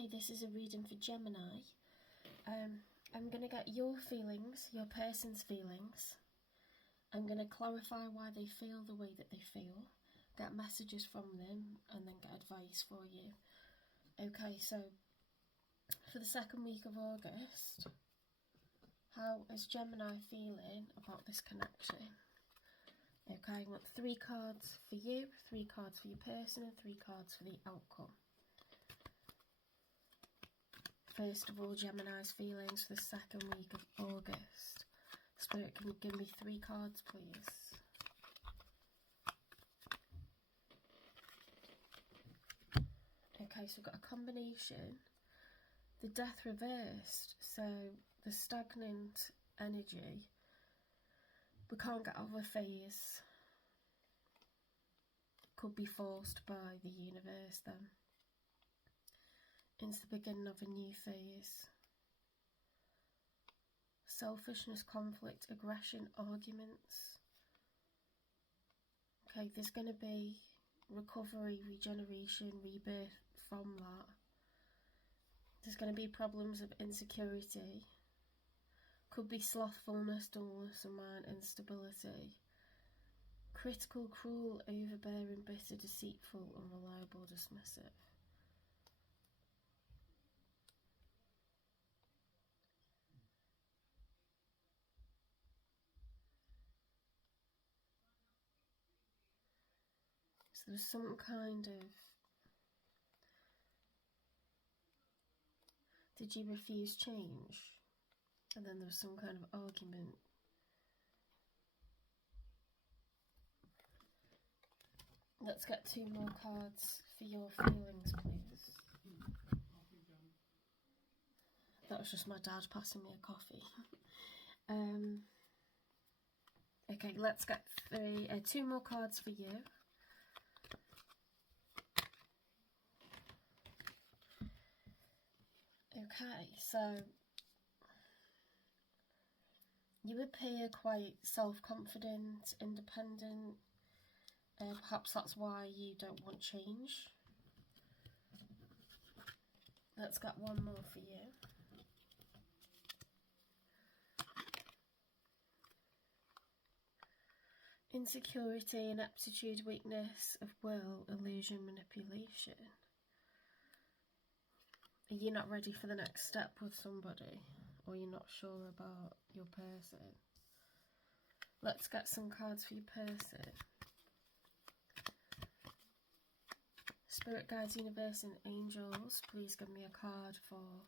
Okay, this is a reading for Gemini. I'm going to get your feelings, your person's feelings. I'm going to clarify why they feel the way that they feel, get messages from them, and then get advice for you. Okay, so for the second week of August, how is Gemini feeling about this connection? Okay, I want 3 cards for you, 3 cards for your person, and 3 cards for the outcome. First of all, Gemini's feelings for the second week of August. Spirit, can you give me 3 cards, please? Okay, so we've got a combination. The Death reversed, so the stagnant energy. We can't get out of a phase. Could be forced by the universe then. Into the beginning of a new phase. Selfishness, conflict, aggression, arguments. Okay, there's going to be recovery, regeneration, rebirth from that. There's going to be problems of insecurity. Could be slothfulness, dullness of mind, instability. Critical, cruel, overbearing, bitter, deceitful, unreliable, dismissive. So there's some kind of... Did you refuse change? And then there was some kind of argument. Let's get 2 more cards for your feelings, please. That was just my dad passing me a coffee. Okay, let's get 2 more cards for you. Okay, so you appear quite self-confident, independent. Perhaps that's why you don't want change. Let's get 1 more for you. Insecurity, ineptitude, weakness of will, illusion, manipulation. Are you not ready for the next step with somebody? Or you're not sure about your person? Let's get some cards for your person. Spirit guides, universe and angels, please give me a card for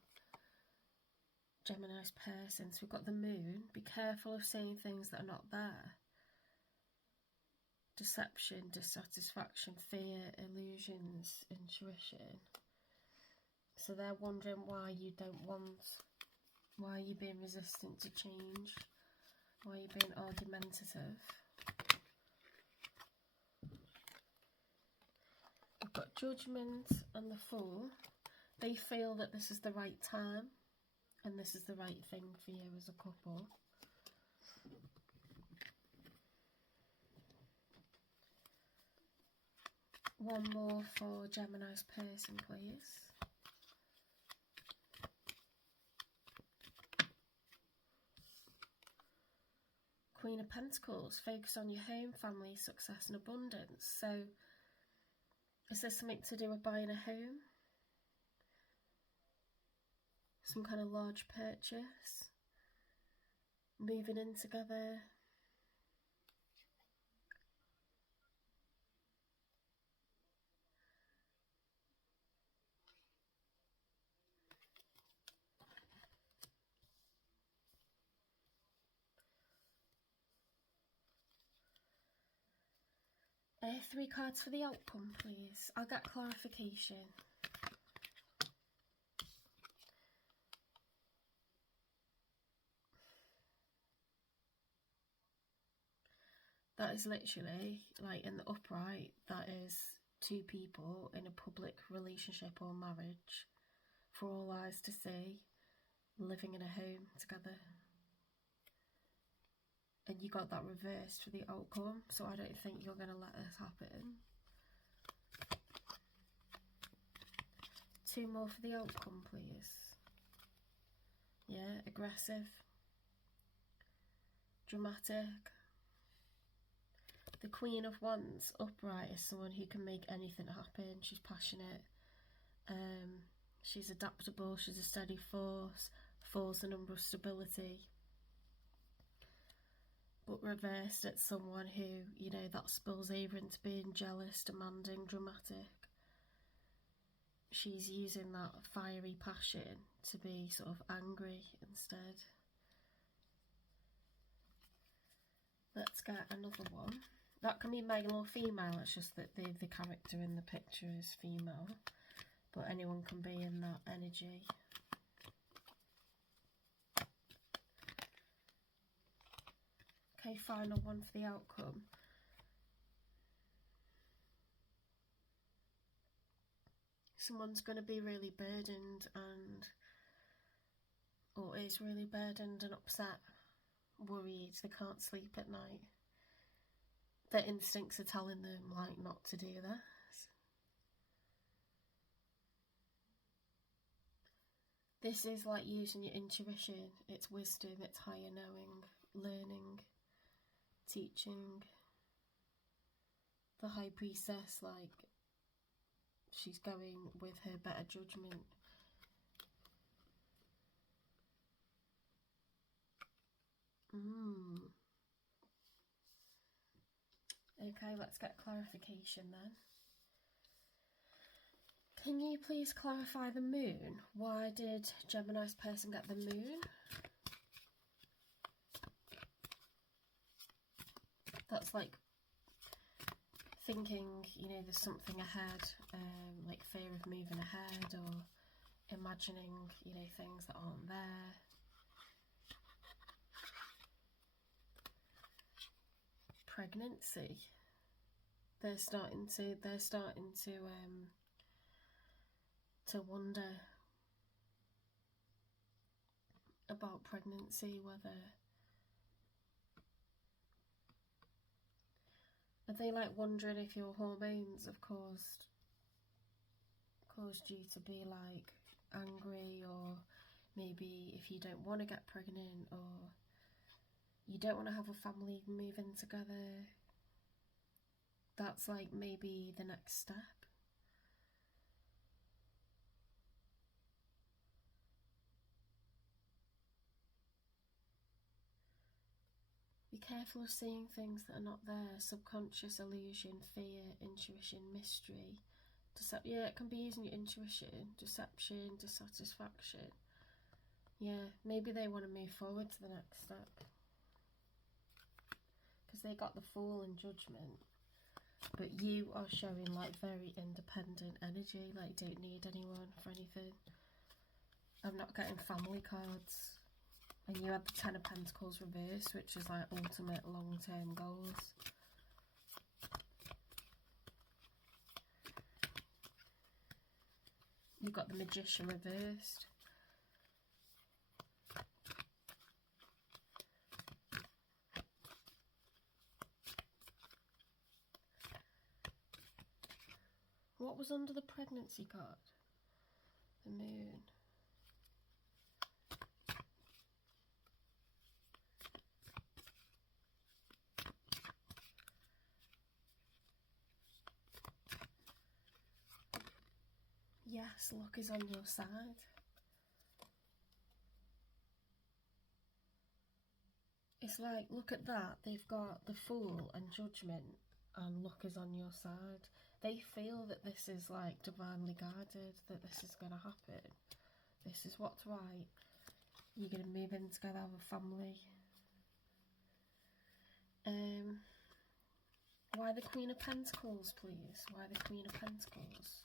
Gemini's person. So we've got the moon. Be careful of saying things that are not there. Deception, dissatisfaction, fear, illusions, intuition. So they're wondering why you don't want, why you're being resistant to change, why you're being argumentative. We've got Judgment and the Fool. They feel that this is the right time and this is the right thing for you as a couple. One more for Gemini's person, please. Queen of Pentacles, focus on your home, family, success and abundance. So, is there something to do with buying a home? Some kind of large purchase? Moving in together? Three cards for the outcome, please. I'll get clarification. That is literally, like in the upright, that is 2 people in a public relationship or marriage, for all eyes to see, living in a home together. And you got that reversed for the outcome, so I don't think you're going to let this happen. 2 more for the outcome, please. Yeah, aggressive, dramatic. The Queen of Wands upright is someone who can make anything happen. She's passionate. She's adaptable. She's a steady force. 4's the number of stability. But reversed, it's someone who, you know, that spills over into being jealous, demanding, dramatic. She's using that fiery passion to be sort of angry instead. Let's get another one. That can be male or female, it's just that the character in the picture is female. But anyone can be in that energy. Okay, final one for the outcome. Someone's going to be really burdened or is really burdened and upset, worried, they can't sleep at night. Their instincts are telling them, like, not to do this. This is like using your intuition. It's wisdom, it's higher knowing, learning, teaching. The High Priestess, like, she's going with her better judgment. Okay, let's get clarification then. Can you please clarify the moon? Why did Gemini's person get the moon? That's like thinking, you know, there's something ahead, like fear of moving ahead or imagining, you know, things that aren't there. Pregnancy. They're starting to wonder about pregnancy, whether are they like wondering if your hormones have caused you to be like angry, or maybe if you don't want to get pregnant or you don't want to have a family moving together. That's like maybe the next step. Be careful of seeing things that are not there. Subconscious, illusion, fear, intuition, mystery. Yeah, it can be using your intuition. Deception, dissatisfaction. Yeah, maybe they want to move forward to the next step. Because they got the Fool and Judgment. But you are showing like very independent energy. Like you don't need anyone for anything. I'm not getting family cards. And you had the 10 of Pentacles reversed, which is like ultimate long-term goals. You've got the Magician reversed. What was under the pregnancy card? The Moon. Yes, luck is on your side. It's like, look at that. They've got the Fool and Judgment, and luck is on your side. They feel that this is like divinely guided, that this is going to happen. This is what's right. You're going to move in together, have a family. Why the Queen of Pentacles, please? Why the Queen of Pentacles?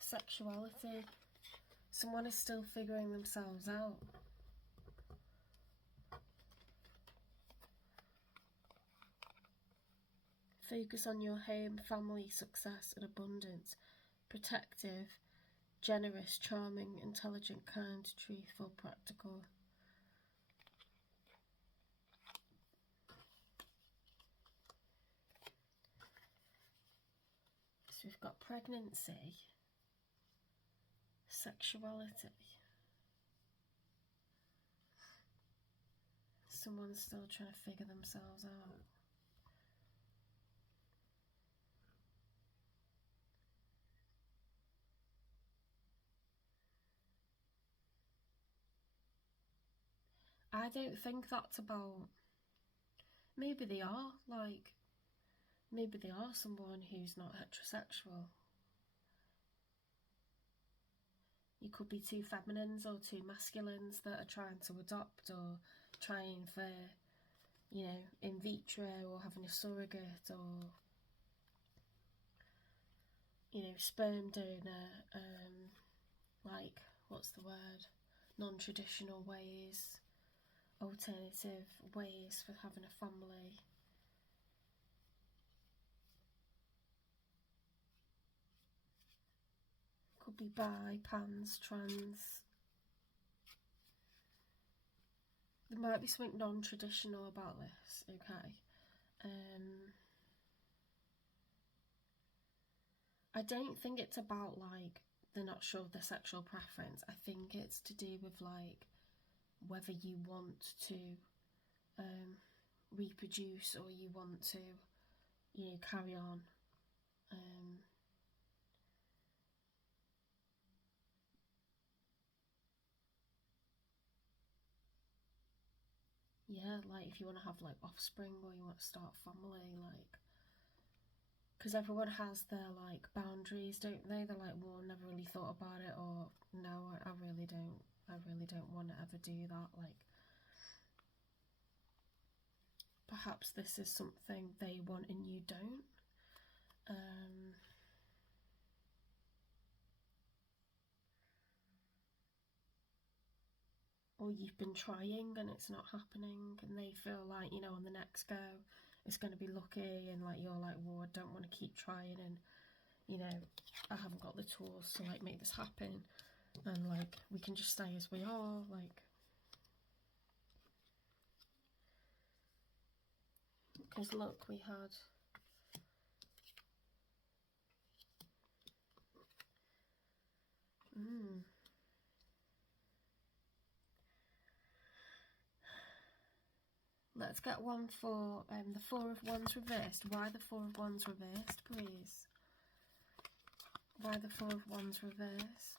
Sexuality. Someone is still figuring themselves out. Focus on your home, family, success and abundance. Protective, generous, charming, intelligent, kind, truthful, practical. So we've got pregnancy, sexuality. Someone's still trying to figure themselves out. I don't think that's about... Maybe they are, like, maybe they are someone who's not heterosexual. You could be two feminines or two masculines that are trying to adopt or trying for, you know, in vitro or having a surrogate or, you know, sperm donor, like, what's the word? Non-traditional ways, alternative ways for having a family. Could be bi, pans, trans. There might be something non-traditional about this, okay? I don't think it's about, like, they're not sure of their sexual preference. I think it's to do with, like, whether you want to reproduce or you want to, you know, carry on. Yeah, like if you want to have like offspring or you want to start a family, like, because everyone has their like boundaries, don't they? They're like, well, I never really thought about it, or no, I really don't want to ever do that. Like, perhaps this is something they want and you don't. Or you've been trying and it's not happening, and they feel like, you know, on the next go it's going to be lucky, and like you're like, well, I don't want to keep trying, and you know, I haven't got the tools to like make this happen, and like we can just stay as we are, like, because look, we had let's get one for the Four of Wands reversed. Why the Four of Wands reversed, please? Why the Four of Wands reversed?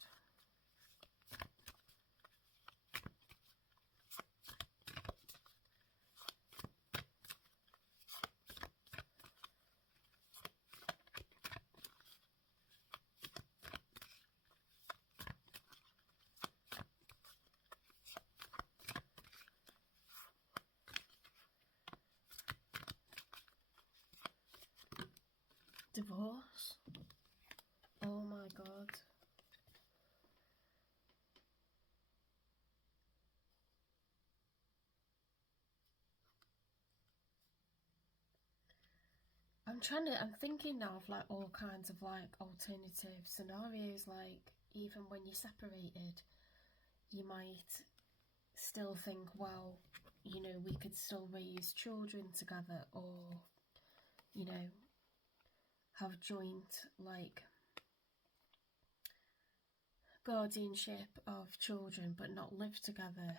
Divorce? Oh my god. I'm thinking now of like all kinds of like alternative scenarios, like even when you're separated, you might still think, well, you know, we could still raise children together, or, you know, have joint like guardianship of children but not live together.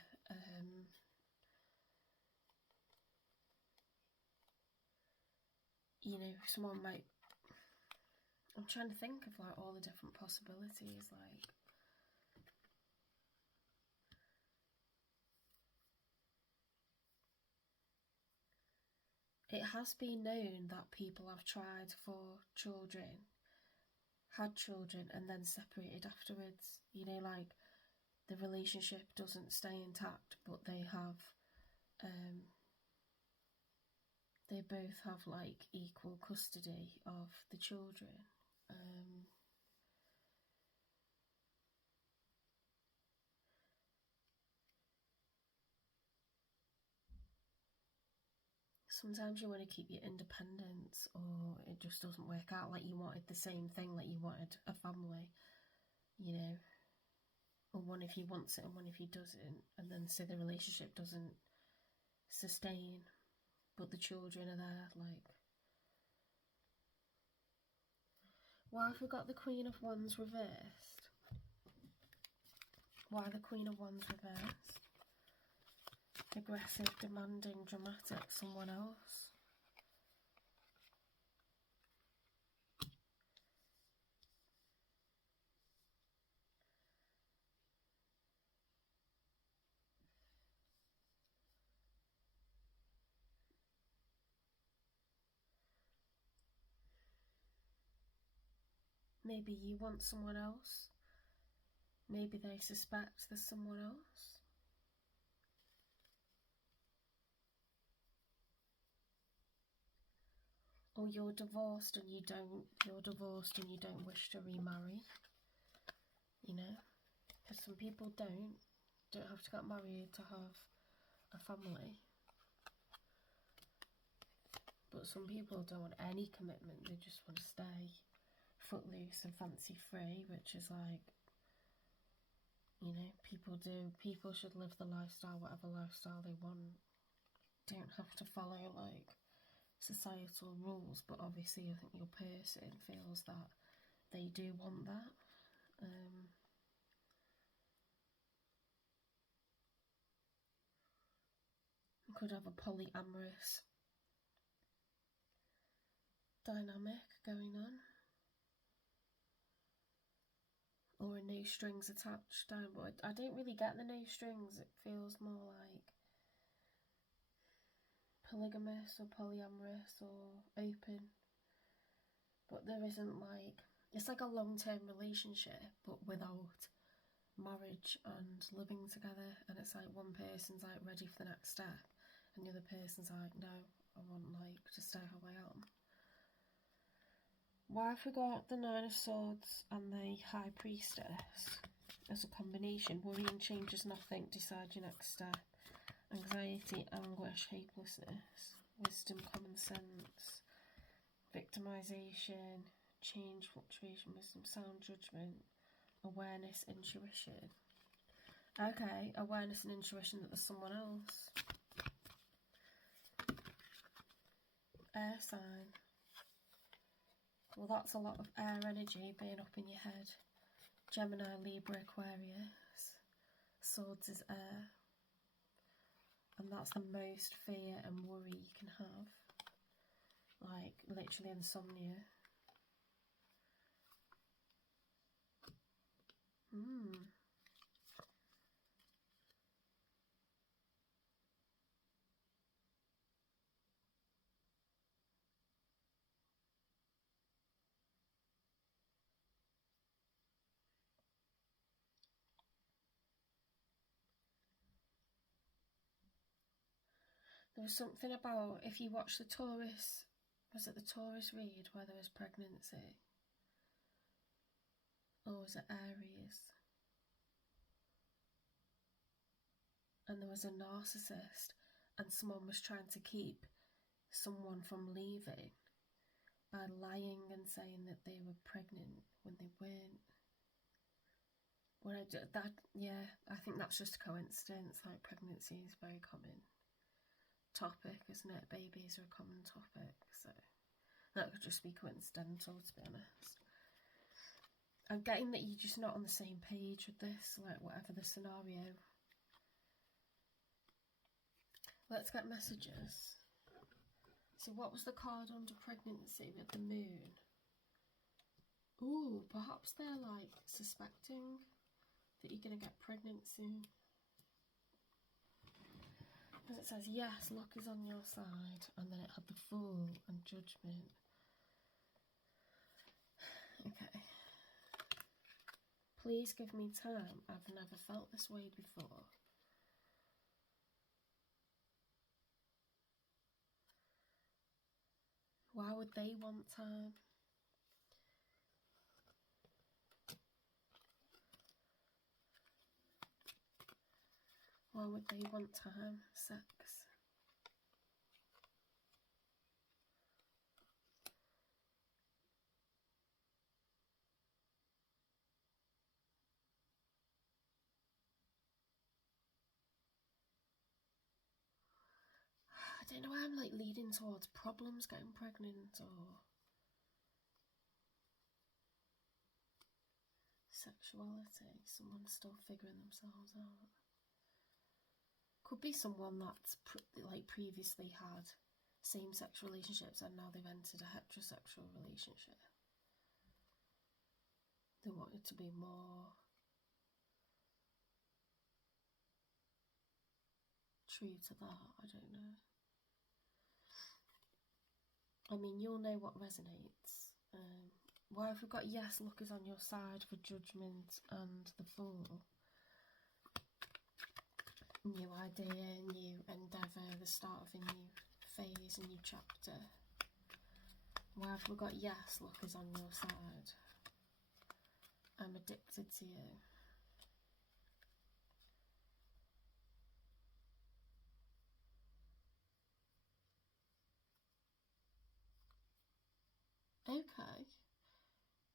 You know, someone might... I'm trying to think of like all the different possibilities, like... It has been known that people have tried for children, had children, and then separated afterwards. You know, like the relationship doesn't stay intact, but they have, they both have like equal custody of the children. Sometimes you want to keep your independence, or it just doesn't work out. Like you wanted the same thing, like you wanted a family, you know, or one if he wants it and one if he doesn't, and then say the relationship doesn't sustain, but the children are there, like. Why have we got the Queen of Wands reversed? Why the Queen of Wands reversed? Aggressive, demanding, dramatic, someone else. Maybe you want someone else. Maybe they suspect there's someone else. Or you're divorced and you don't wish to remarry. You know? Because some people don't have to get married to have a family. But some people don't want any commitment, they just want to stay footloose and fancy free, which is like, you know, people do. People should live the lifestyle, whatever lifestyle they want. Don't have to follow like societal rules, but obviously I think your person feels that they do want that. You could have a polyamorous dynamic going on, or a no strings attached downward. I don't really get the no strings. It feels more like polygamous or polyamorous or open, but there isn't like, it's like a long-term relationship but without marriage and living together, and it's like one person's like ready for the next step and the other person's like, no, I want like to stay how I am. Why have we got the Nine of Swords and the High Priestess as a combination? Worrying changes nothing, decide your next step. Anxiety, anguish, hopelessness, wisdom, common sense, victimization, change, fluctuation, wisdom, sound judgment, awareness, intuition. Okay, awareness and intuition that there's someone else. Air sign. Well, that's a lot of air energy being up in your head. Gemini, Libra, Aquarius. Swords is air. And that's the most fear and worry you can have. Like, literally insomnia. There was something about, if you watch the Taurus, was it the Taurus read where there was pregnancy? Or was it Aries? And there was a narcissist and someone was trying to keep someone from leaving by lying and saying that they were pregnant when they weren't. I think that's just a coincidence. Like, pregnancy is a very common topic, isn't it? Babies are a common topic, so that could just be coincidental, to be honest. I'm getting that you're just not on the same page with this, like whatever the scenario. Let's get messages. So what was the card under pregnancy with the moon? Ooh, perhaps they're like suspecting that you're going to get pregnant soon. And it says, yes, luck is on your side. And then it had the Fool and Judgment. Okay. Please give me time. I've never felt this way before. Why would they want time? Why would they want time? Sex. I don't know why I'm like leading towards problems getting pregnant, or Sexuality. Someone's still figuring themselves out. Could be someone that's previously had same-sex relationships and now they've entered a heterosexual relationship. They want it to be more true to that. I don't know. I mean, you'll know what resonates. Why have we got yes, luck is on your side for Judgment and the Fool? New idea, new endeavour, the start of a new phase, a new chapter. Why have we got yes, luck is on your side? I'm addicted to you. Okay.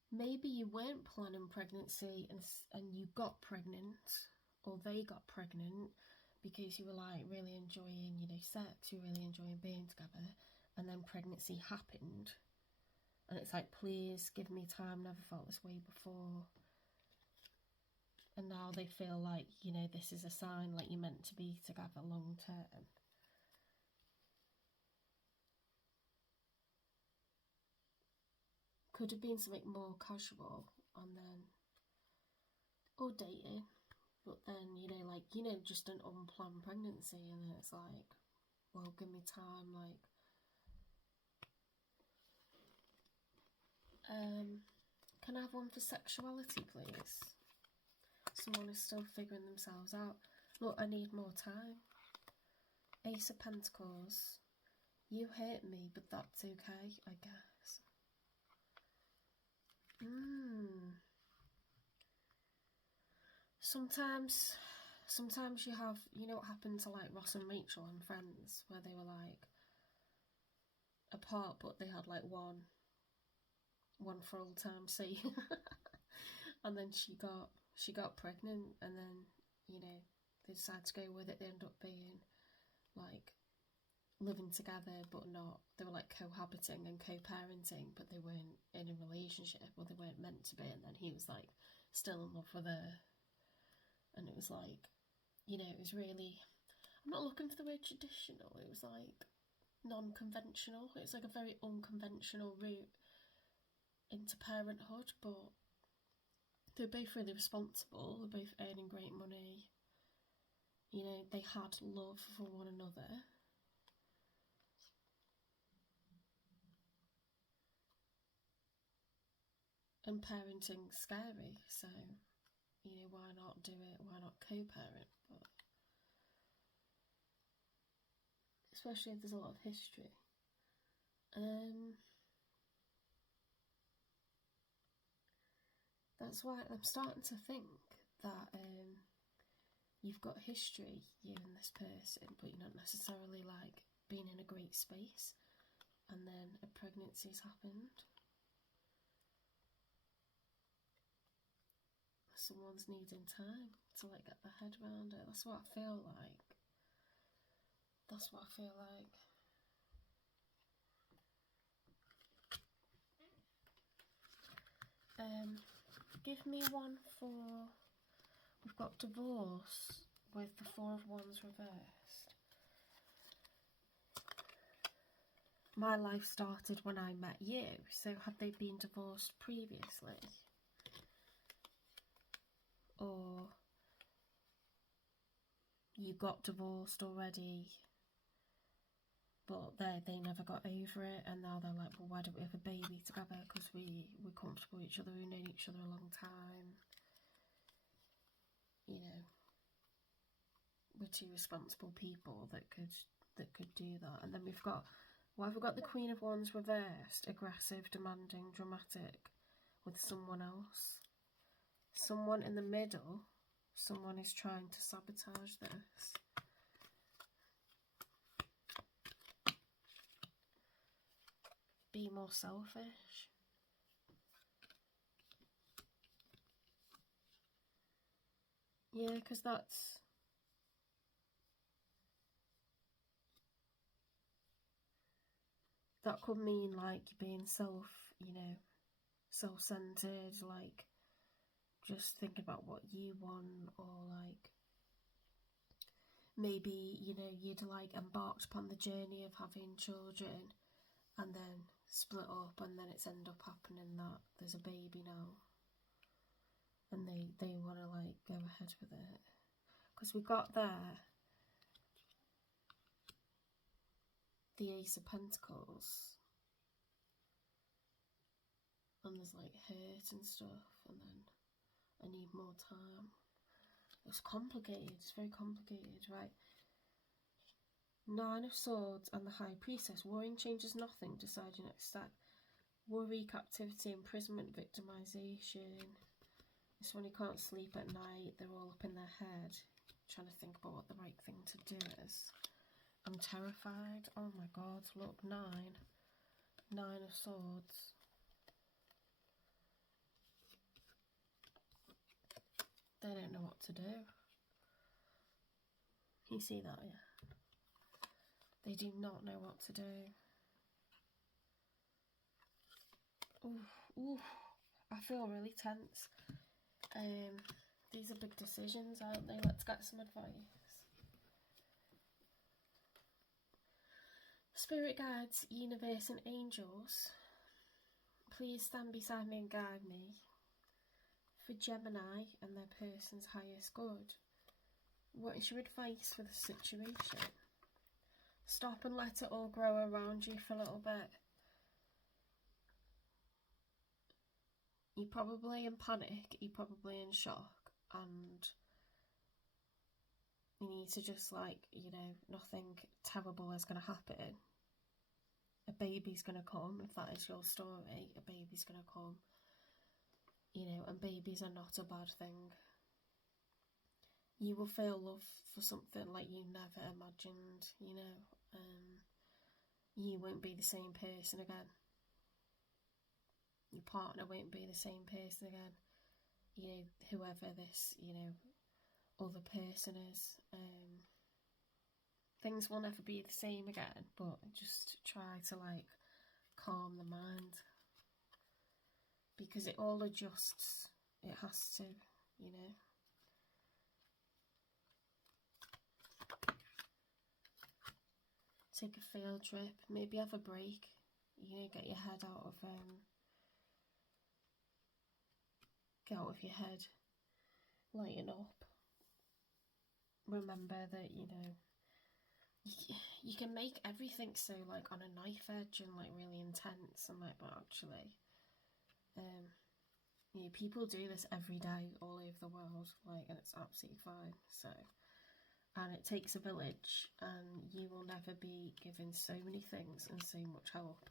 Maybe you weren't planning pregnancy and you got pregnant, or they got pregnant because you were like really enjoying, sex, you were really enjoying being together, and then pregnancy happened. And it's like, please give me time, never felt this way before. And now they feel like, this is a sign, like you're meant to be together long term. Could have been something more casual, and then, or dating, but then, just an unplanned pregnancy, and then it's like, well, give me time, can I have one for sexuality, please? Someone is still figuring themselves out. Look, I need more time. Ace of Pentacles. You hurt me, but that's okay, I guess. Sometimes you have, what happened to like Ross and Rachel and Friends, where they were like apart, but they had like one for all time see. And then she got pregnant, and then they decided to go with it. They end up being like living together, but not. They were like cohabiting and co-parenting, but they weren't in a relationship, or they weren't meant to be. And then he was like still in love with her, and it was like, it was really, I'm not looking for the word traditional, it was like non-conventional. It's like a very unconventional route into parenthood, but they're both really responsible, they're both earning great money, they had love for one another. And parenting's scary, so, why not do it, why not co-parent? But especially if there's a lot of history. That's why I'm starting to think that you've got history, you and this person, but you're not necessarily like being in a great space, and then a pregnancy's happened. Someone's needing time to like get their head around it. That's what I feel like. Give me one for, we've got divorce with the Four of Wands reversed. My life started when I met you, so have they been divorced previously? Or you got divorced already, but they never got over it, and now they're like, well, why don't we have a baby together, because we're comfortable with each other, we've known each other a long time, we're two responsible people that could do that. And then we've got, why have we got the Queen of Wands reversed? Aggressive, demanding, dramatic, with someone else. Someone in the middle, someone is trying to sabotage this. Be more selfish. Yeah, because that could mean like being self-centered, like just thinking about what you want, or like maybe, you know, you'd like embarked upon the journey of having children and then split up, and then it's end up happening that there's a baby now and they want to like go ahead with it. Because we got there the Ace of Pentacles, and there's like hurt and stuff, and then I need more time. It's complicated, it's very complicated, right? Nine of Swords and the High Priestess. Worrying changes nothing, decide your next step. Worry, captivity, imprisonment, victimization. It's when you can't sleep at night, they're all up in their head, trying to think about what the right thing to do is. I'm terrified. Oh my god, look, 9. 9 of Swords. They don't know what to do. Can you see that? Yeah. They do not know what to do. Ooh, I feel really tense. These are big decisions, aren't they? Let's get some advice. Spirit guides, universe and angels, please stand beside me and guide me. For Gemini and their person's highest good, what is your advice for the situation? Stop and let it all grow around you for a little bit. You're probably in panic, you're probably in shock, and you need to just, like, you know, nothing terrible is going to happen. A baby's going to come, if that is your story, a baby's going to come, you know, and babies are not a bad thing. You will feel love for something like you never imagined, you know. You won't be the same person again. Your partner won't be the same person again. You know, whoever this, you know, other person is. Things will never be the same again, but just try to, like, calm the mind. Because it all adjusts. It has to, you know. Take a field trip, maybe have a break, you know, get your head out of, get out of your head, lighten up. Remember that, you know, you can make everything so, like, on a knife edge and, like, really intense, and, like, but actually, you know, people do this every day all over the world, like, and it's absolutely fine, so. And it takes a village, and you will never be given so many things and so much help.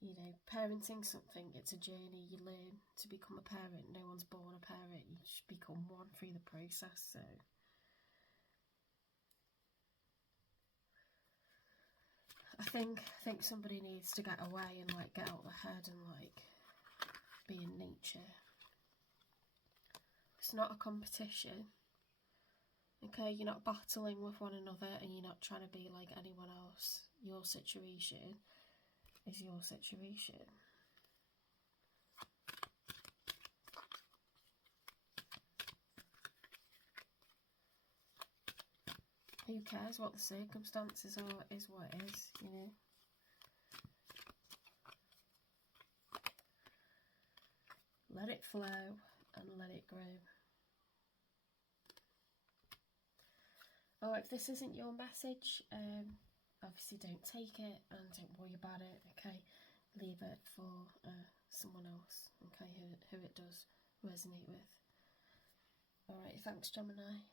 You know, parenting something, it's a journey. You learn to become a parent. No one's born a parent. You just become one through the process. So I think somebody needs to get away and, like, get out of the head and, like, be in nature. It's not a competition. Okay, you're not battling with one another, and you're not trying to be like anyone else. Your situation is your situation. Who cares what the circumstances are? It is what it is, you know. Let it flow and let it grow. Oh, if this isn't your message, obviously don't take it and don't worry about it, okay? Leave it for someone else, okay, who it does resonate with. Alright, thanks, Gemini.